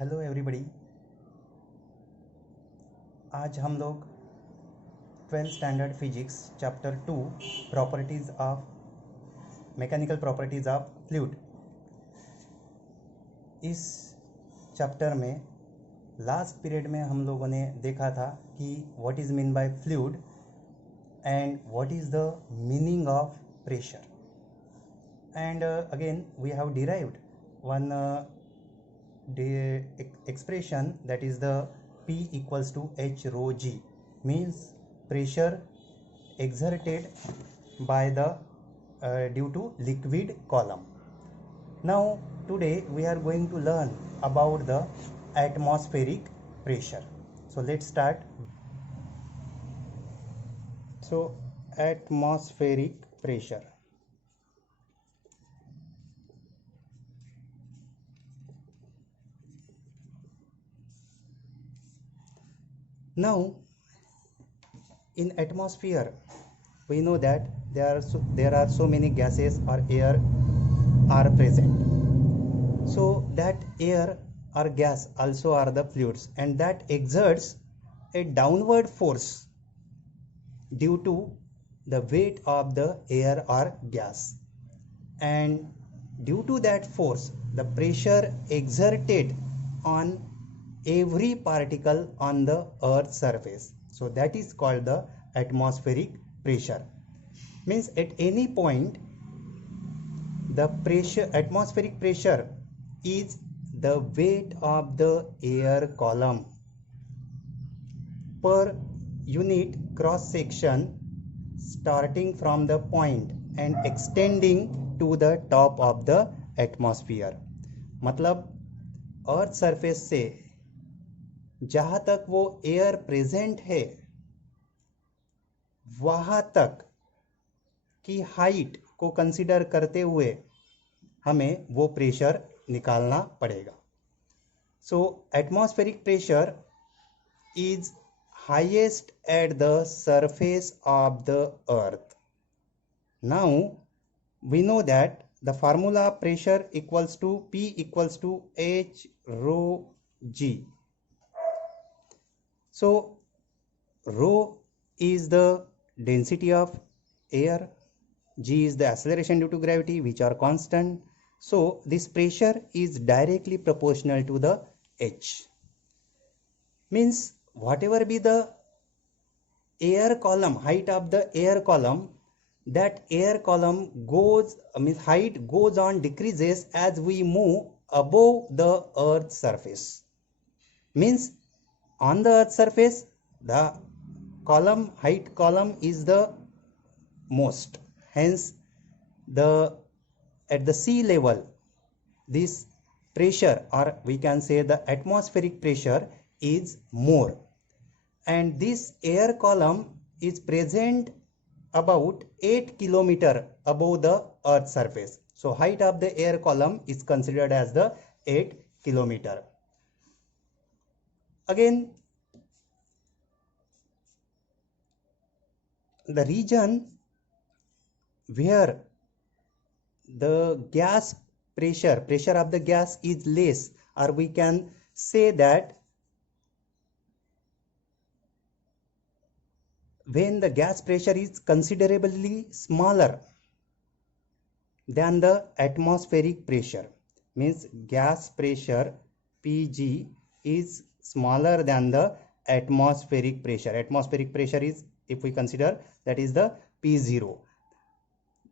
Hello everybody. आज हम लोग 12th standard physics chapter 2 properties of mechanical properties of fluid, इस चैप्टर में लास्ट पीरियड में हम लोगों ने देखा था कि what is mean by fluid and what is the meaning of pressure, and again we have derived one expression, that is the P equals to H rho g, means pressure exerted by the due to liquid column. Now today we are going to learn about the atmospheric pressure. So let's start. So atmospheric pressure. Now in atmosphere we know that there are so many gases or air are present, so that air or gas also are the fluids, and that exerts a downward force due to the weight of the air or gas, and due to that force the pressure exerted on every particle on the earth's surface, so that is called the atmospheric pressure. Means at any point the pressure, atmospheric pressure, is the weight of the air column per unit cross section starting from the point and extending to the top of the atmosphere. मतलब earth surface से जहाँ तक वो air present है वहाँ तक की height को कंसिडर करते हुए हमें वो प्रेशर निकालना पड़ेगा. So atmospheric pressure is highest at the surface of the earth. Now we know that the formula pressure equals to P equals to H rho g. So rho is the density of air, g is the acceleration due to gravity, which are constant. So this pressure is directly proportional to the H. Means whatever be the air column, height of the air column, that air column goes, means height goes on decreases as we move above the earth's surface. Means on the earth's surface the column, height column is the most, hence the at the sea level this pressure, or we can say the atmospheric pressure, is more, and this air column is present about 8 kilometer above the earth's surface. So height of the air column is considered as the 8 kilometer. Again, the region where the gas pressure of the gas is less, or we can say that when the gas pressure is considerably smaller than the atmospheric pressure, means gas pressure Pg is smaller than the atmospheric pressure. Atmospheric pressure is, if we consider, that is the P0.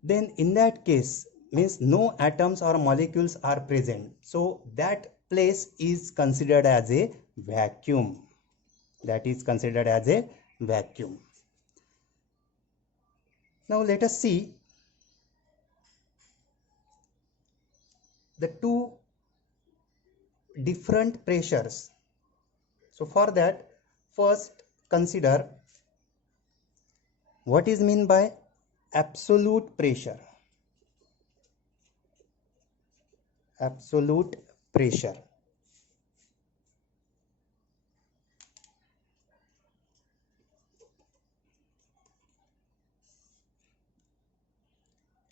Then in that case, means no atoms or molecules are present, so that place is considered as a vacuum. That is considered as a vacuum. Now let us see the two different pressures. So for that, first consider what is meant by absolute pressure. Absolute pressure.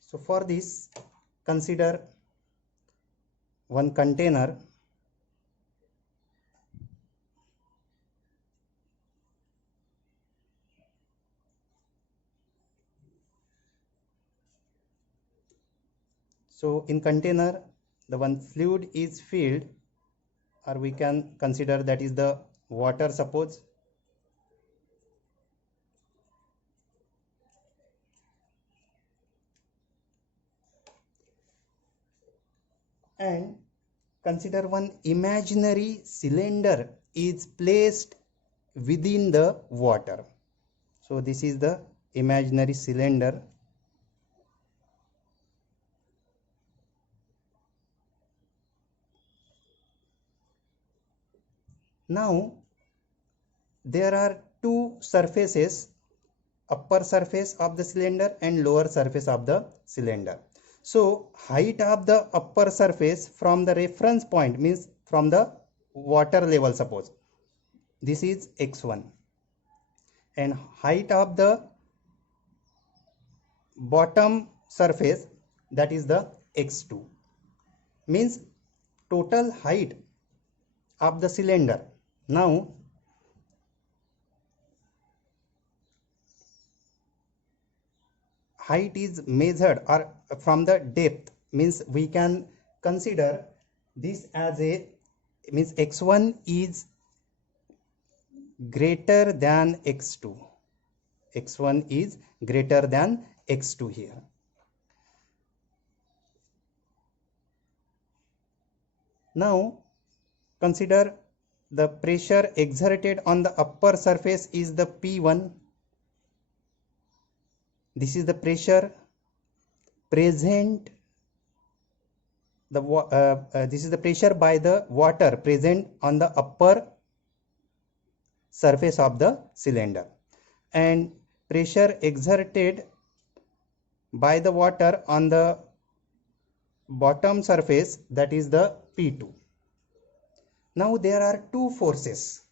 So for this, consider one container So in container, the one fluid is filled, or we can consider that is the water, suppose. And consider one imaginary cylinder is placed within the water. So this is the imaginary cylinder. Now there are two surfaces, upper surface of the cylinder and lower surface of the cylinder. So height of the upper surface from the reference point, means from the water level, suppose this is x1, and height of the bottom surface, that is the x2, means total height of the cylinder. Now height is measured or from the depth, means we can consider this as a, means x1 is greater than x2. x1 is greater than x2 here. Now consider the pressure exerted on the upper surface is the P1. This is the pressure present, this is the pressure by the water present on the upper surface of the cylinder, and pressure exerted by the water on the bottom surface, that is the P2. Now there are two forces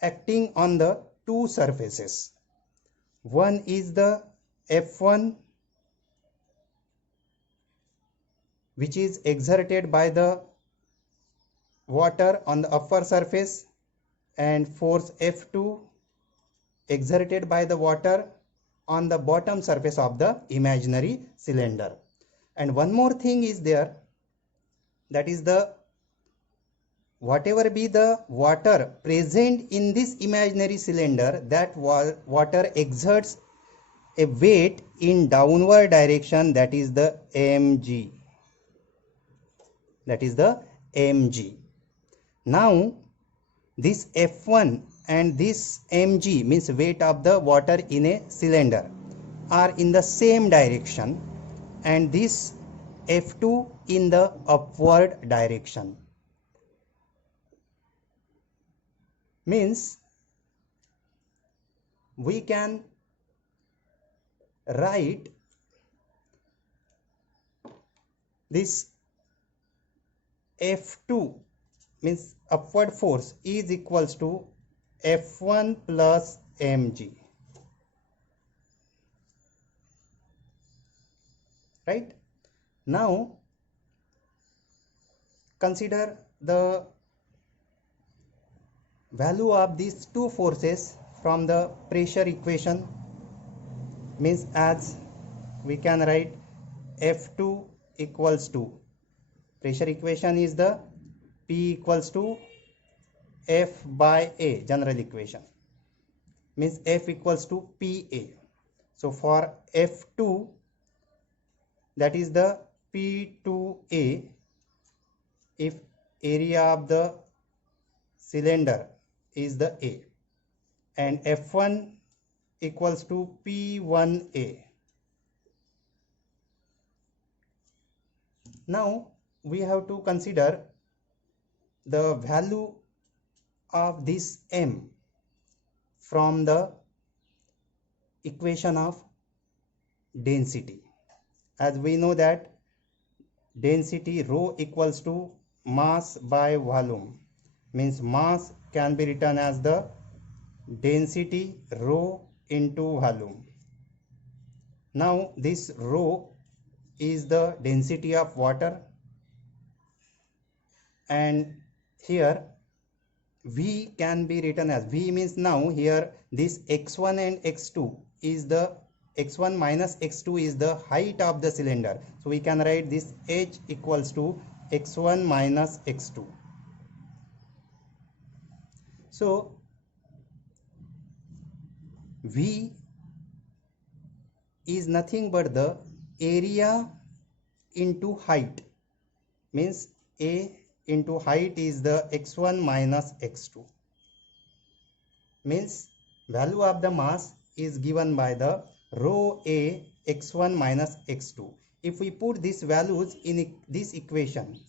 acting on the two surfaces. One is the F1, which is exerted by the water on the upper surface, and force F2 exerted by the water on the bottom surface of the imaginary cylinder. And one more thing is there, that is the whatever be the water present in this imaginary cylinder, that water exerts a weight in downward direction, that is the mg. That is the mg. Now this F1 and this mg, means weight of the water in a cylinder, are in the same direction, and this F2 in the upward direction. Means we can write this F2, means upward force, is equals to F1 plus mg, right? Now consider the value of these two forces from the pressure equation, means as we can write F2 equals to, pressure equation is the P equals to F by A, general equation, means F equals to PA. So for F2, that is the P2A, if area of the cylinder is the A, and F1 equals to P1A. Now we have to consider the value of this M from the equation of density. As we know that density rho equals to mass by volume, means mass can be written as the density rho into volume. Now this rho is the density of water, and here V can be written as, V means, now here this x1 and x2 is the x1 minus x2 is the height of the cylinder. So we can write this h equals to x1 minus x2. So V is nothing but the area into height, means A into height is the x1 minus x2, means value of the mass is given by the rho A x1 minus x2. If we put these values in this equation,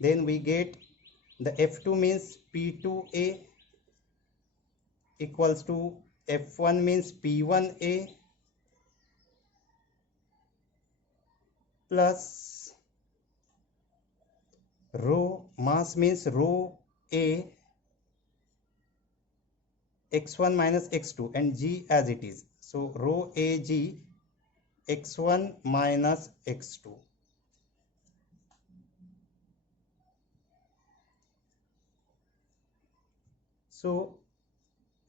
then we get the F2 means P2A equals to F1 means P1A plus rho mass means rho A x1 minus x2 and g as it is. So rho Ag x1 minus x2. So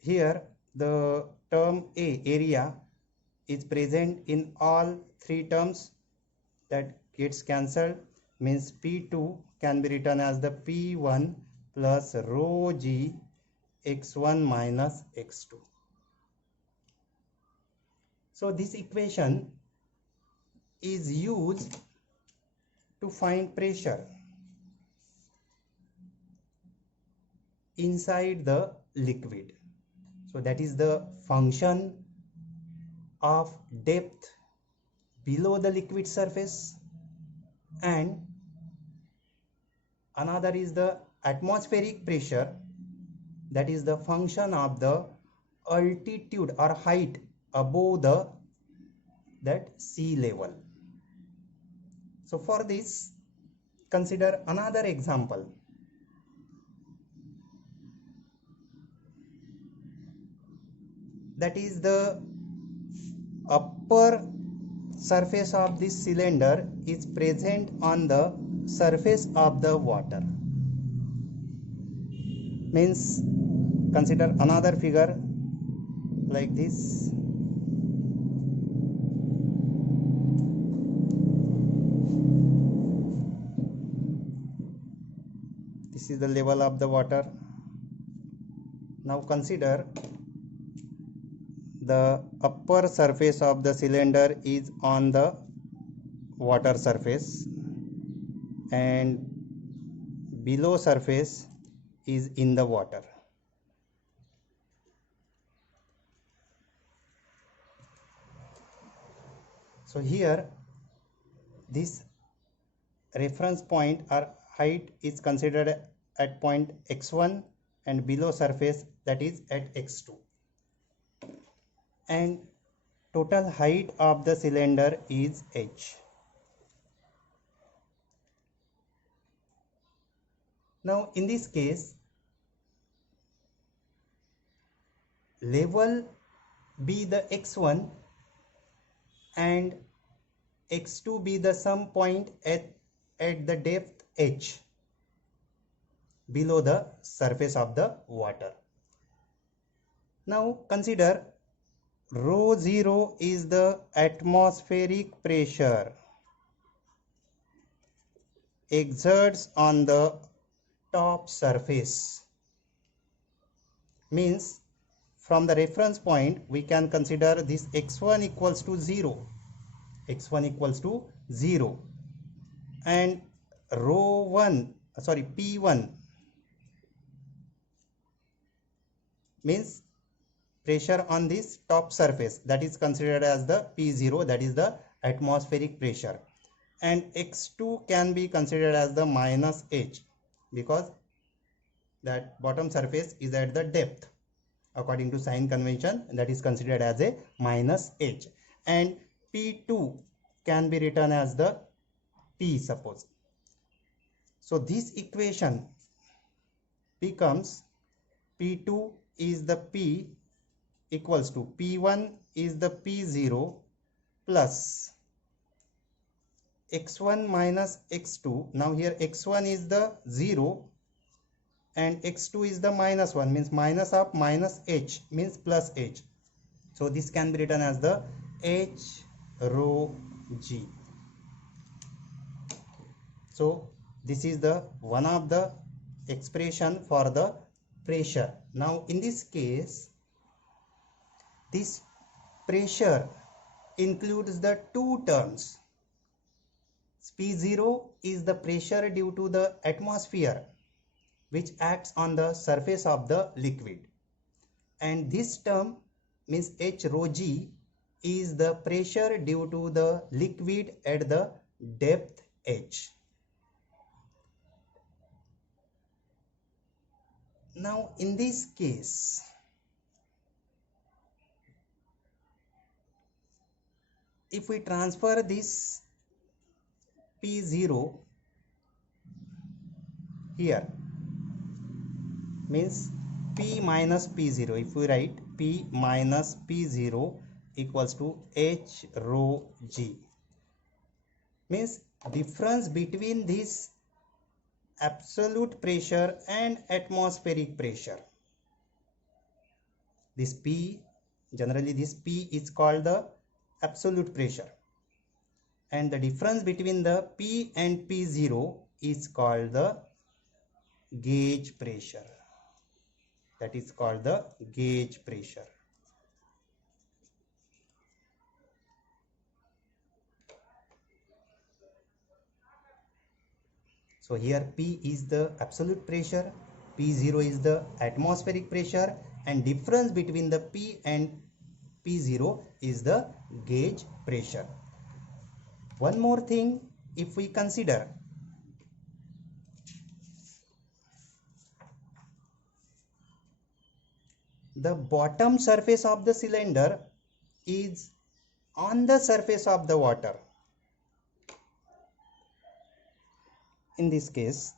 here the term A, area, is present in all three terms, that gets cancelled, means P2 can be written as the P1 plus rho G x1 minus x2. So this equation is used to find pressure inside the liquid. So that is the function of depth below the liquid surface, and another is the atmospheric pressure, that is the function of the altitude or height above that sea level. So for this, consider another example. That is the upper surface of this cylinder is present on the surface of the water. Means consider another figure like this. This is the level of the water. Now consider the upper surface of the cylinder is on the water surface and below surface is in the water. So here this reference point or height is considered at point x1 and below surface, that is at x2. And total height of the cylinder is h. Now in this case, level be the x1 and x2 be the some point at the depth h below the surface of the water. Now consider rho 0 is the atmospheric pressure exerts on the top surface. Means from the reference point we can consider this x1 equals to 0, and P1 means pressure on this top surface, that is considered as the P0, that is the atmospheric pressure, and x2 can be considered as the minus h, because that bottom surface is at the depth according to sign convention, that is considered as a minus h, and P2 can be written as the P, suppose. So this equation becomes P2 is the P equals to P1 is the P0 plus x1 minus x2. Now here x1 is the 0 and x2 is the minus 1, means minus of minus h means plus h. So this can be written as the H rho G. So this is the one of the expression for the pressure. Now in this case, this pressure includes the two terms. P0 is the pressure due to the atmosphere which acts on the surface of the liquid, and this term means H rho G is the pressure due to the liquid at the depth H. Now in this case, if we transfer this P0 here, means P minus P0, if we write P minus P0 equals to H rho G, means difference between this absolute pressure and atmospheric pressure. This P, generally this P is called the absolute pressure, and the difference between the P and P0 is called the gauge pressure. That is called the gauge pressure. So here P is the absolute pressure, P0 is the atmospheric pressure, and difference between the P and P0 is the gauge pressure. One more thing, if we consider the bottom surface of the cylinder is on the surface of the water. In this case,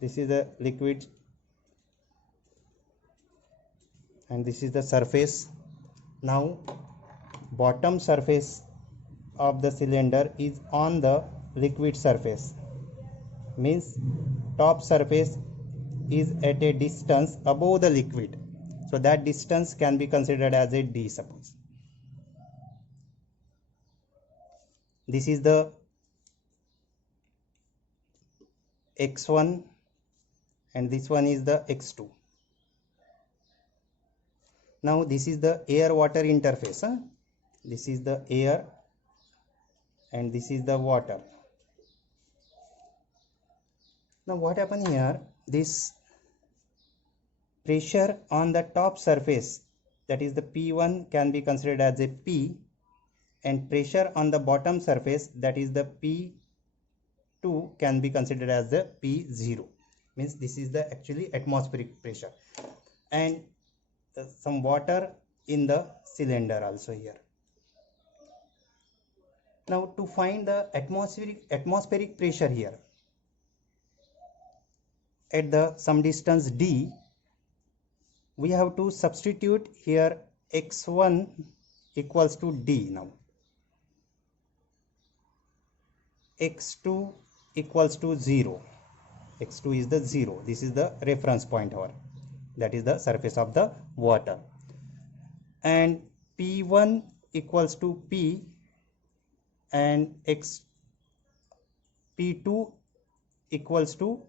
this is the liquid and this is the surface. Now bottom surface of the cylinder is on the liquid surface, means top surface is at a distance above the liquid, so that distance can be considered as a D. Suppose this is the x1 and this one is the x2. Now this is the air water interface, this is the air and this is the water. Now what happened here, this pressure on the top surface, that is the P1, can be considered as a P, and pressure on the bottom surface, that is the P2, can be considered as the P0, means this is the actually atmospheric pressure, and some water in the cylinder also here. Now to find the atmospheric pressure here at the some distance D, we have to substitute here x1 equals to D. Now x2 equals to 0. X2 is the 0. This is the reference point here, that is the surface of the water, and P1 equals to P, and P2 equals to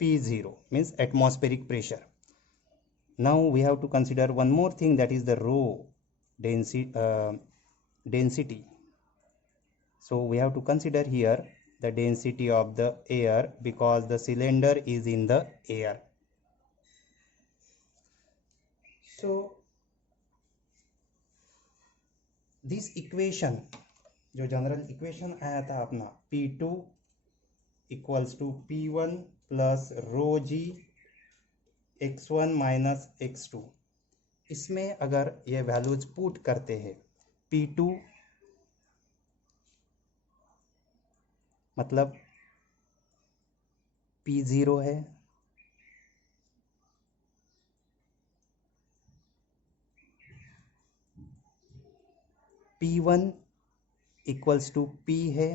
P0, means atmospheric pressure. Now we have to consider one more thing, that is the rho density. So we have to consider here the density of the air, because the cylinder is in the air. So this equation, जो general equation आया था अपना, P2 equals to P1 plus rho g x1 minus x2, इसमें अगर ये values put करते हैं, P2 मतलब P0 है, P1 इक्वल्स टू P है,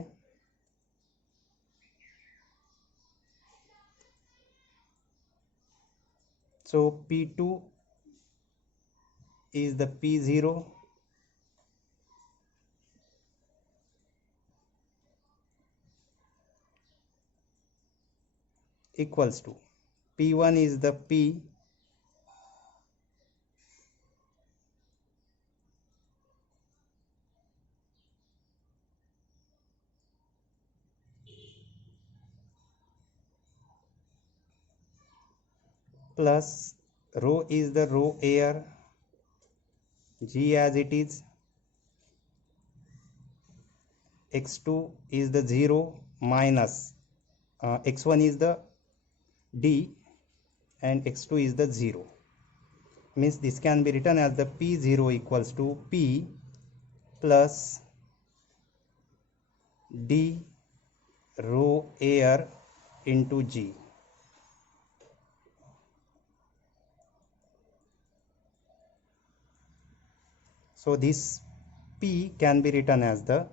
So P2 is the P0 equals to P1 is the P plus rho is the rho air, G as it is, x2 is the 0 minus x1 is the D and x2 is the 0. Means this can be written as the P0 equals to P plus D rho air into G. So this P can be written as the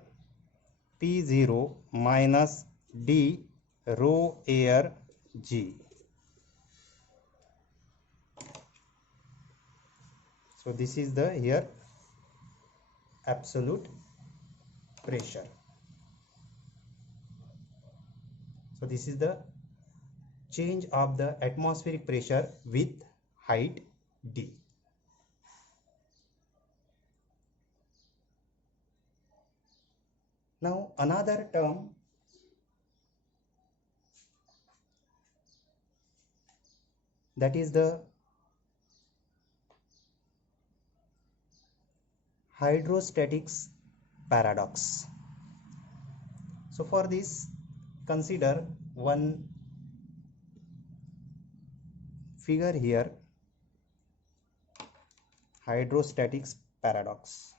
P0 minus D rho air G. So this is the here absolute pressure. So this is the change of the atmospheric pressure with height d. Now another term that is the hydrostatics paradox. So for this, consider one figure here, hydrostatics paradox.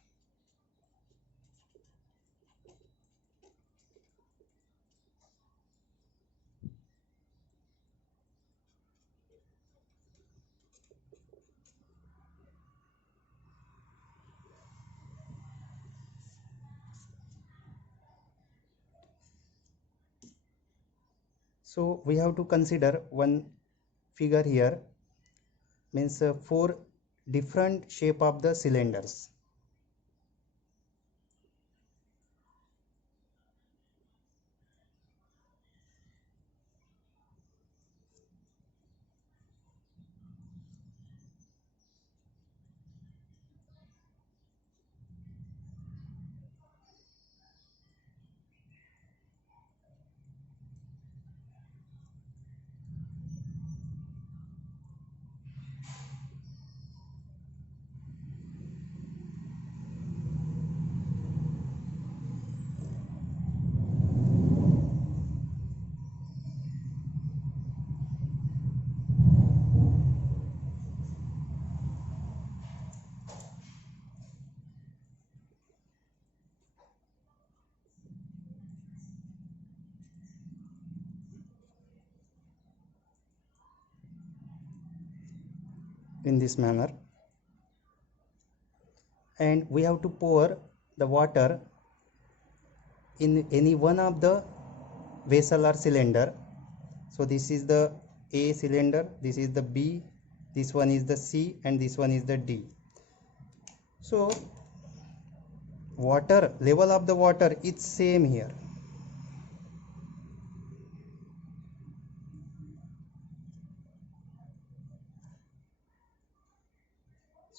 So we have to consider one figure here, means 4 different shape of the cylinders. In this manner, and we have to pour the water in any one of the vessel or cylinder. So this is the A cylinder, this is the B, this one is the C, and this one is the D. So water level of the water is same here.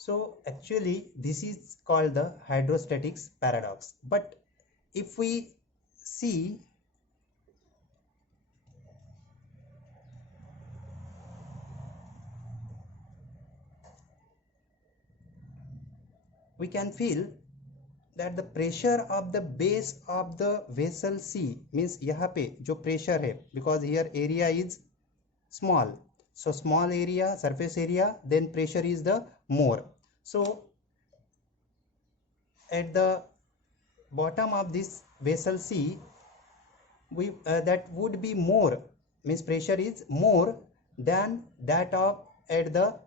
So actually this is called the hydrostatics paradox. But if we see, we can feel that the pressure of the base of the vessel C, means यहाँ पे जो pressure है, because here area is small, so small area, surface area, then pressure is the more. So at the bottom of this vessel C, we that would be more, means pressure is more than that of at the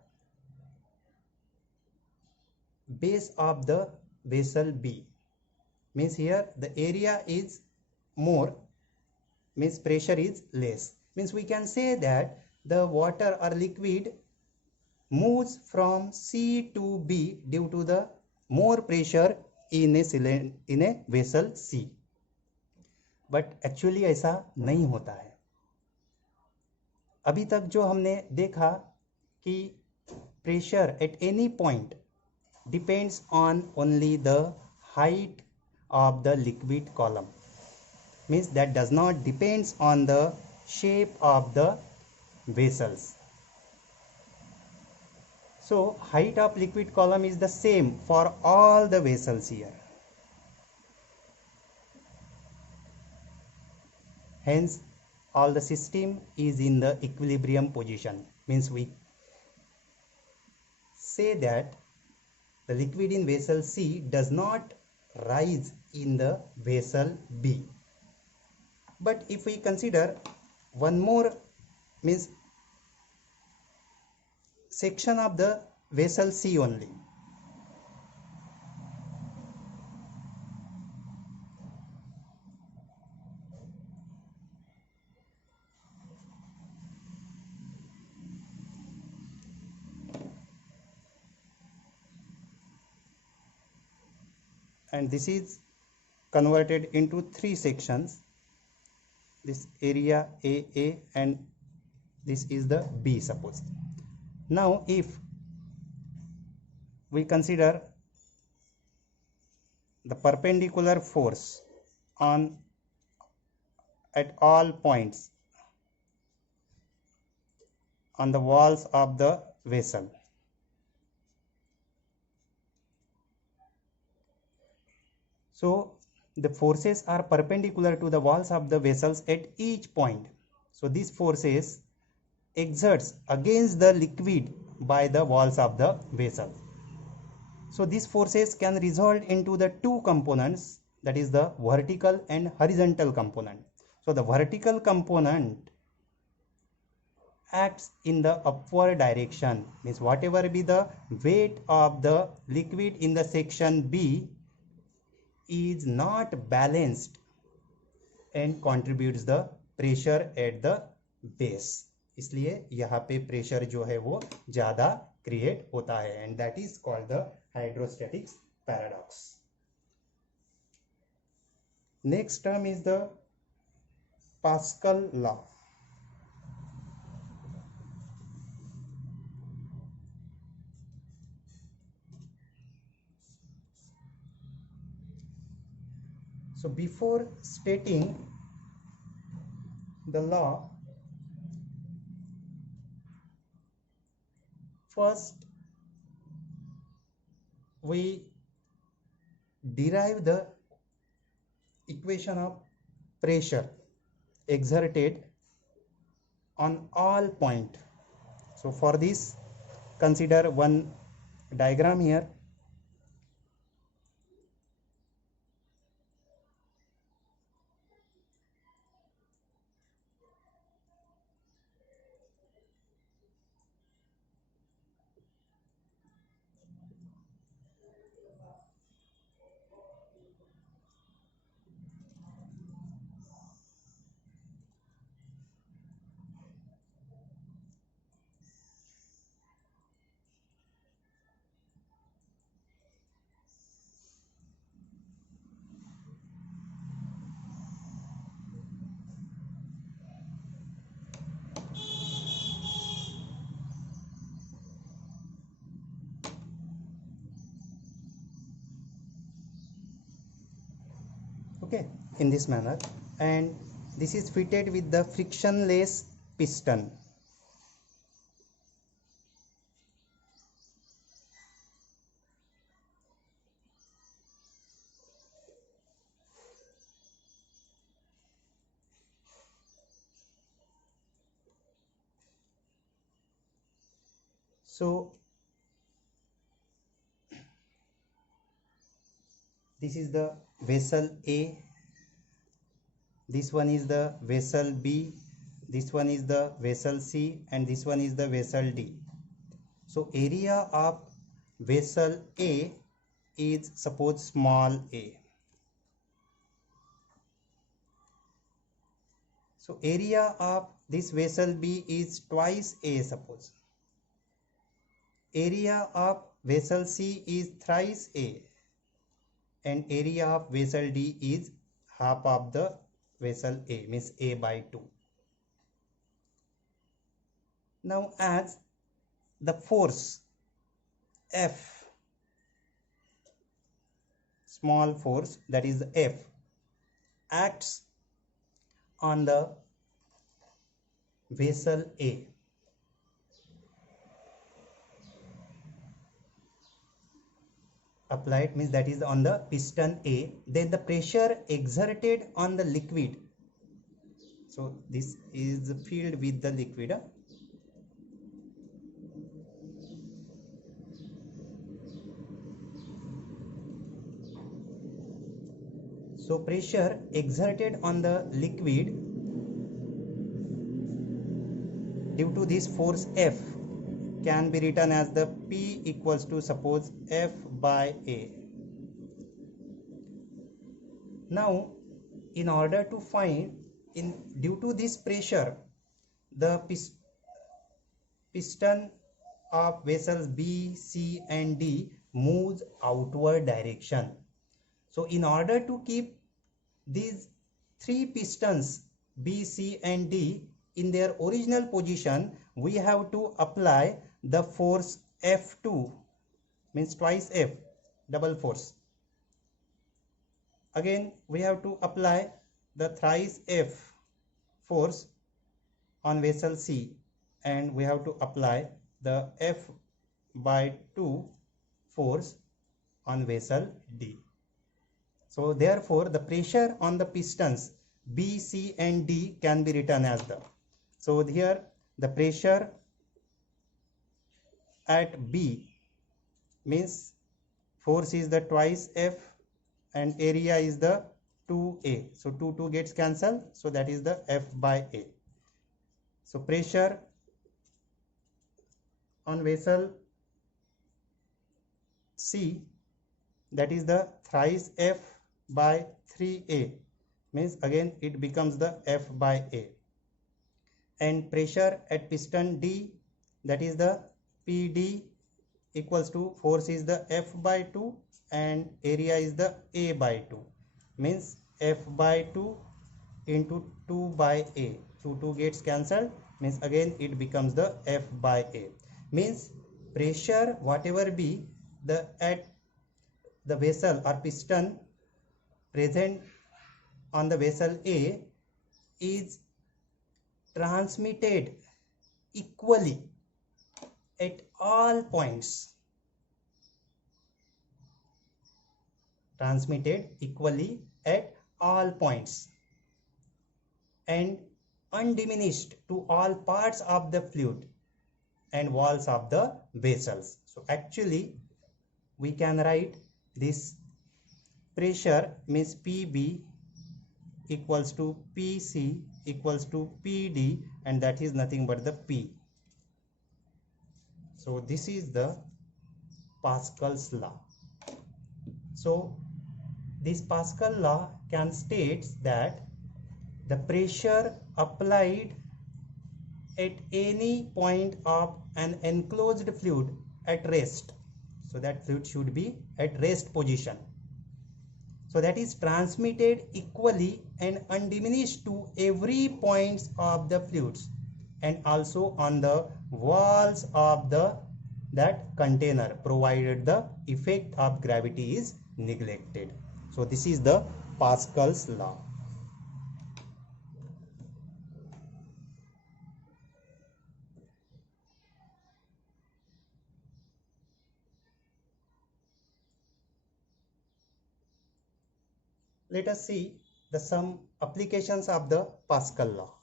base of the vessel B. Means here the area is more, means pressure is less. Means we can say that the water or liquid moves from C to B due to the more pressure in a vessel C. But actually ऐसा नहीं होता है. अभी तक जो हमने देखा कि pressure at any point depends on only the height of the liquid column, means that does not depends on the shape of the vessels. So height of liquid column is the same for all the vessels here. Hence all the system is in the equilibrium position, means we say that the liquid in vessel C does not rise in the vessel B. But if we consider one more, means section of the vessel C only, and this is converted into three sections, this area A and this is the B, suppose. Now if we consider the perpendicular force on at all points on the walls of the vessel, so the forces are perpendicular to the walls of the vessels at each point. So these forces exerts against the liquid by the walls of the vessel. So these forces can result into the two components, that is the vertical and horizontal component. So the vertical component acts in the upward direction, means whatever be the weight of the liquid in the section B is not balanced and contributes the pressure at the base. इसलिए यहाँ पे pressure जो है वो ज़्यादा create होता है, and that is called the hydrostatics paradox. Next term is the pascal law. So before stating the law, first we derive the equation of pressure exerted on all point. So for this, consider one diagram here. Okay, in this manner, and this is fitted with the frictionless piston. So this is the vessel A, this one is the vessel B, this one is the vessel C, and this one is the vessel D. So area of vessel A is suppose small a. So area of this vessel B is twice A, suppose. area of vessel C is thrice A and area of vessel D is half of the vessel A, means A by 2. Now as the force F, small force, that is F, acts on the vessel A, applied means that is on the piston A, then the pressure exerted on the liquid, so this is filled with the liquid, so pressure exerted on the liquid due to this force F can be written as the P equals to, suppose, F by A. Now in order to find, due to this pressure, the piston of vessels B, C and D moves outward direction. So in order to keep these three pistons B, C and D in their original position, we have to apply the force F2, means twice F, double force. Again we have to apply the thrice F force on vessel C, and we have to apply the F by 2 force on vessel D. So therefore the pressure on the pistons B, C and D can be written as the, so here the pressure at B means force is the twice F and area is the 2A, so 2 gets cancelled, so that is the F by A. So pressure on vessel C, that is the thrice F by 3A, means again it becomes the F by A, and pressure at piston D, that is the PD equals to, force is the F by 2 and area is the A by 2, means F by 2 into 2 by A, 2 gets cancelled, means again it becomes the F by A, means pressure whatever be the at the vessel or piston present on the vessel A is transmitted equally at all points, transmitted equally at all points and undiminished to all parts of the fluid and walls of the vessels. So actually we can write this pressure means PB equals to PC equals to PD, and that is nothing but the P. So this is the Pascal's law. So this Pascal law can state that the pressure applied at any point of an enclosed fluid at rest, so that fluid should be at rest position, so that is transmitted equally and undiminished to every points of the fluids and also on the walls of that container, provided the effect of gravity is neglected. So this is the Pascal's law. Let us see some applications of the Pascal law.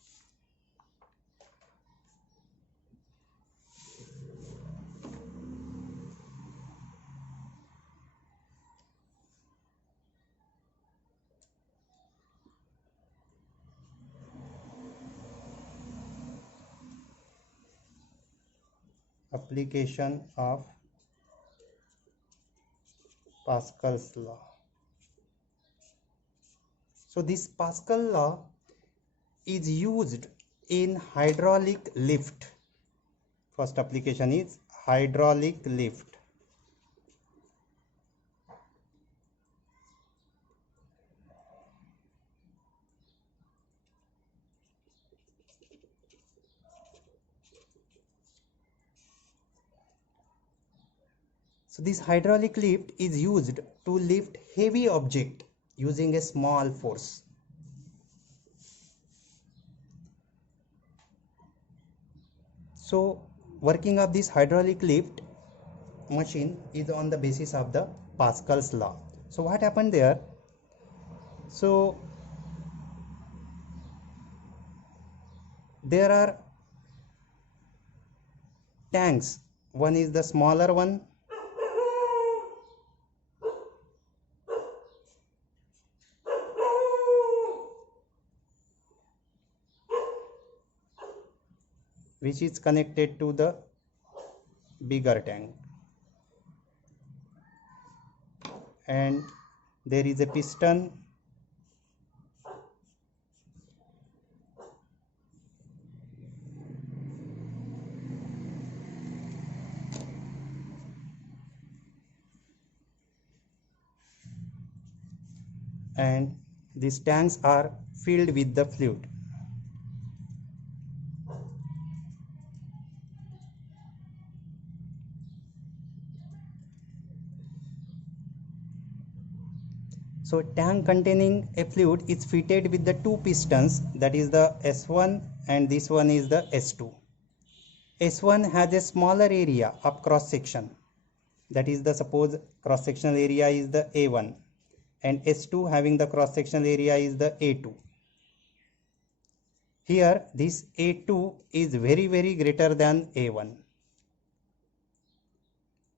Application of Pascal's law. So this Pascal law is used in hydraulic lift. First application is hydraulic lift. So this hydraulic lift is used to lift heavy object using a small force. So working of this hydraulic lift machine is on the basis of the Pascal's law. So what happened there? So there are tanks. One is the smaller one, which is connected to the bigger tank, and there is a piston and these tanks are filled with the fluid. So tank containing a fluid is fitted with the two pistons, that is the S1 and this one is the S2. S1 has a smaller area of cross section, that is the suppose cross sectional area is the A1, and S2 having the cross sectional area is the A2. Here this A2 is very greater than A1.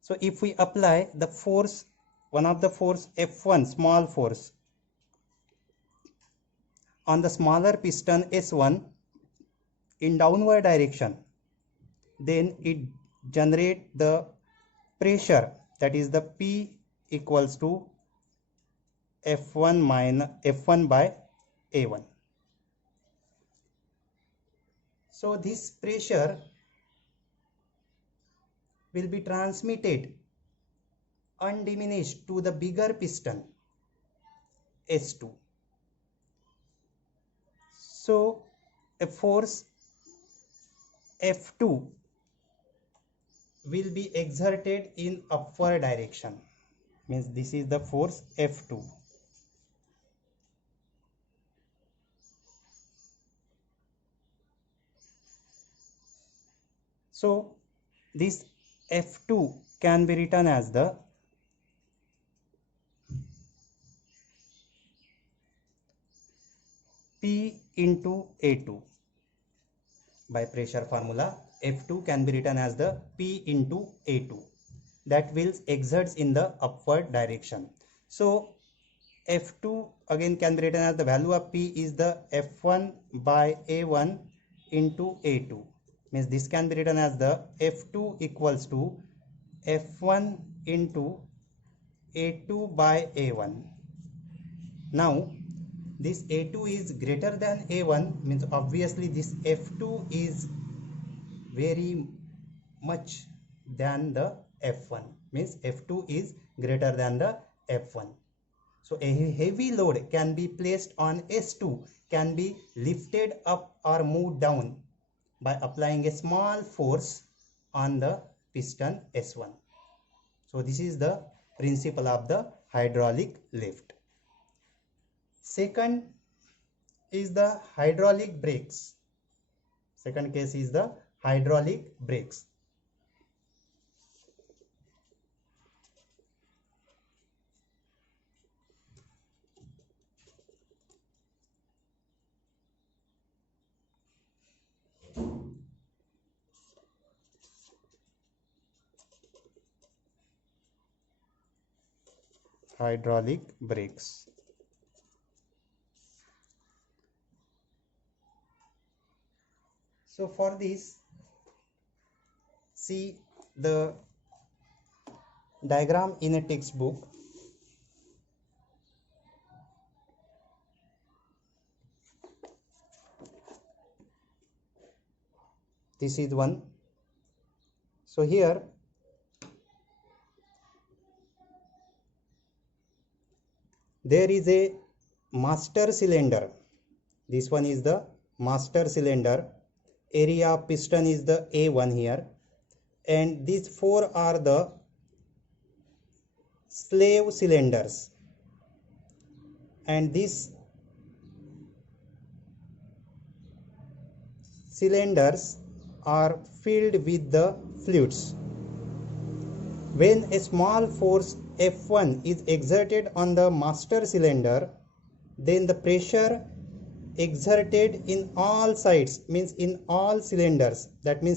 So if we apply the force, one of the force F1, small force, on the smaller piston S1 in downward direction, then it generates the pressure, that is the P equals to F1 by A1. So this pressure will be transmitted undiminished to the bigger piston S2. So a force F2 will be exerted in upward direction, means this is the force F2. So this F2 can be written as the P into A2. By pressure formula, F2 can be written as the P into A2, that will exerts in the upward direction. So F2 again can be written as the value of P is the F1 by A1 into A2, means this can be written as the F2 equals to F1 into A2 by A1. Now this A2 is greater than A1, means obviously this F2 is very much than the F1, means F2 is greater than the F1. So a heavy load can be placed on S2, can be lifted up or moved down by applying a small force on the piston S1. So this is the principle of the hydraulic lift. Second is the hydraulic brakes. Second case is the hydraulic brakes. Hydraulic brakes. So for this, see the diagram in a textbook. This is one. So here there is a master cylinder. This one is the master cylinder. Area of piston is the A1 here, and these four are the slave cylinders, and these cylinders are filled with the fluids. When a small force F1 is exerted on the master cylinder, then the pressure exerted in all sides, means in all cylinders, that means